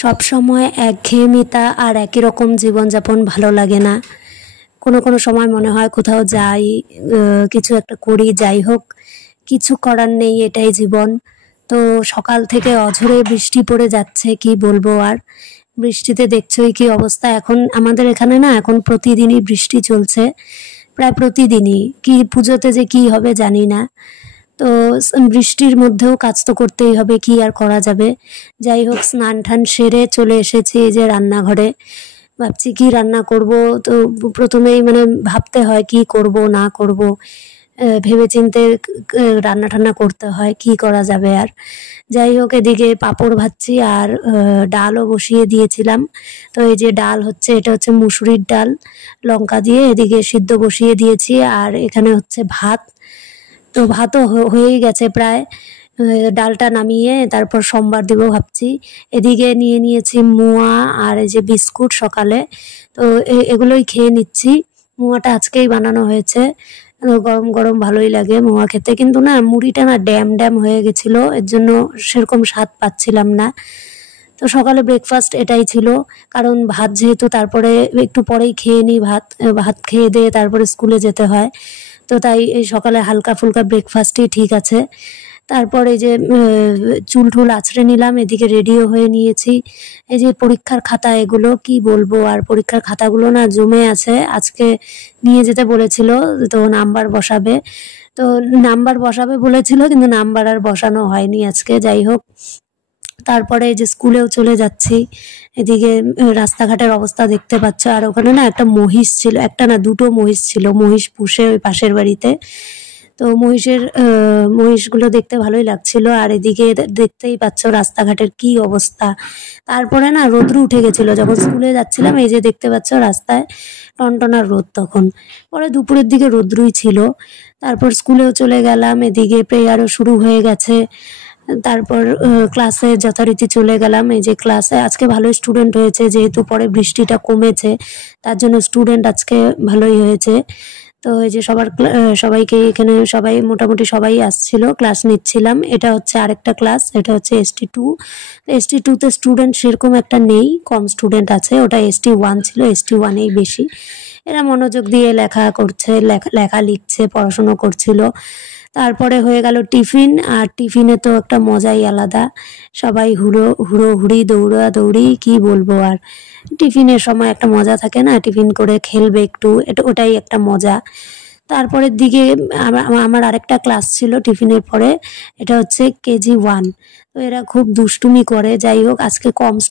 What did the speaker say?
সব সময় একঘেয়েমিতা আর একই রকম জীবনযাপন ভালো লাগে না। কোনো কোনো সময় মনে হয় কোথাও যাই, কিছু একটা করি, যাই হোক কিছু করার নেই, এটাই জীবন। তো সকাল থেকে অঝোরে বৃষ্টি পড়ে যাচ্ছে, কি বলবো আর। বৃষ্টিতে দেখছোই কি অবস্থা, এখন আমাদের এখানে না এখন প্রতিদিনই বৃষ্টি চলছে, প্রায় প্রতিদিনই। কি পুজোতে যে কি হবে জানি না। তো বৃষ্টির মধ্যেও কাজ তো করতেই হবে, কি আর করা যাবে। যাই হোক, স্নান টান সেরে চলে এসেছি এই যে রান্নাঘরে। ভাবছি কি রান্না করব। তো প্রথমেই মানে ভাবতে হয় কি করব না করব, ভেবেচিন্তে রান্না টান্না করতে হয়, কি করা যাবে আর। যাই হোক, এদিকে পাঁপড় ভাজছি আর ডালও বসিয়ে দিয়েছিলাম। তো এই যে ডাল হচ্ছে, এটা হচ্ছে মুসুরির ডাল, লঙ্কা দিয়ে এদিকে সিদ্ধ বসিয়ে দিয়েছি। আর এখানে হচ্ছে ভাত। তো ভাতও হয়েই গেছে প্রায়। ডালটা নামিয়ে তারপর সোমবার দিব ভাবছি। এদিকে নিয়ে নিয়েছি মোয়া আর এই যে বিস্কুট সকালে। তো এগুলোই খেয়ে নিচ্ছি। মোয়াটা আজকেই বানানো হয়েছে। গরম গরম ভালোই লাগে মোয়া খেতে, কিন্তু না মুড়িটা না ড্যাম ড্যাম হয়ে গেছিল, এর জন্য সেরকম স্বাদ পাচ্ছিলাম না। তো সকালে ব্রেকফাস্ট এটাই ছিল, কারণ ভাত যেহেতু তারপরে একটু পরেই খেয়ে নিই ভাত। ভাত খেয়ে দিয়ে তারপরে স্কুলে যেতে হয়, তো তাই এই সকালে হালকা ফুলকা ব্রেকফাস্টই ঠিক আছে। তারপর এই যে চুল টুল আঁচড়ে নিলাম, এদিকে রেডিও হয়ে নিয়েছি। এই যে পরীক্ষার খাতা, এগুলো কি বলবো আর, পরীক্ষার খাতাগুলো না জমে আছে। আজকে নিয়ে যেতে বলেছিল, তো নাম্বার বসাবে। তো নাম্বার বসাবে বলেছিল, কিন্তু নাম্বার আর বসানো হয়নি আজকে। যাই হোক, তারপরে এই যে স্কুলেও চলে যাচ্ছি। এদিকে রাস্তাঘাটের অবস্থা দেখতে পাচ্ছ। আর ওখানে না একটা মহিষ ছিল, একটা না দুটো মহিষ ছিল, মহিষ পুষে ওই পাশের বাড়িতে। তো মহিষগুলো দেখতে ভালোই লাগছিল। আর এদিকে দেখতেই পাচ্ছ রাস্তাঘাটের কি অবস্থা। তারপরে না রোদ্রু উঠে গেছিল যখন স্কুলে যাচ্ছিলাম, এই যে দেখতে পাচ্ছ রাস্তায় টনটনার রোদ তখন। পরে দুপুরের দিকে রোদ্রুই ছিল। তারপর স্কুলেও চলে গেলাম, এদিকে প্রেয়ারও শুরু হয়ে গেছে। তারপর ক্লাসে যথারীতি চলে গেলাম। এই যে ক্লাসে আজকে ভালোই স্টুডেন্ট হয়েছে, যেহেতু পরে বৃষ্টিটা কমেছে, তার জন্য স্টুডেন্ট আজকে ভালোই হয়েছে। তো এই যে সবাইকে এখানে সবাই মোটামুটি সবাই আসছিল, ক্লাস নিচ্ছিলাম। এটা হচ্ছে আরেকটা ক্লাস, এটা হচ্ছে ST2। ST2-তে স্টুডেন্ট সেরকম একটা নেই, কম স্টুডেন্ট আছে। ওটা ST1 ছিল, ST1-এই বেশি। এরা মনোযোগ দিয়ে লেখা করছে, লেখা লিখছে, পড়াশুনো করছিল। তারপরে হয়ে গেল টিফিন। আর টিফিনে তো একটা মজাই আলাদা, সবাই হুড়োহুড়ি দৌড়াদৌড়ি, কি বলবো আর। টিফিনের সময় একটা মজা থাকে না, টিফিন করে খেলবে একটু, ওটাই একটা মজা। তারপরের দিকে আমার আরেকটা ক্লাস ছিল টিফিনের পরে, এটা হচ্ছে KG1। তো এরা খুব দুষ্টুমি করে। যাই হোক, আজকে কম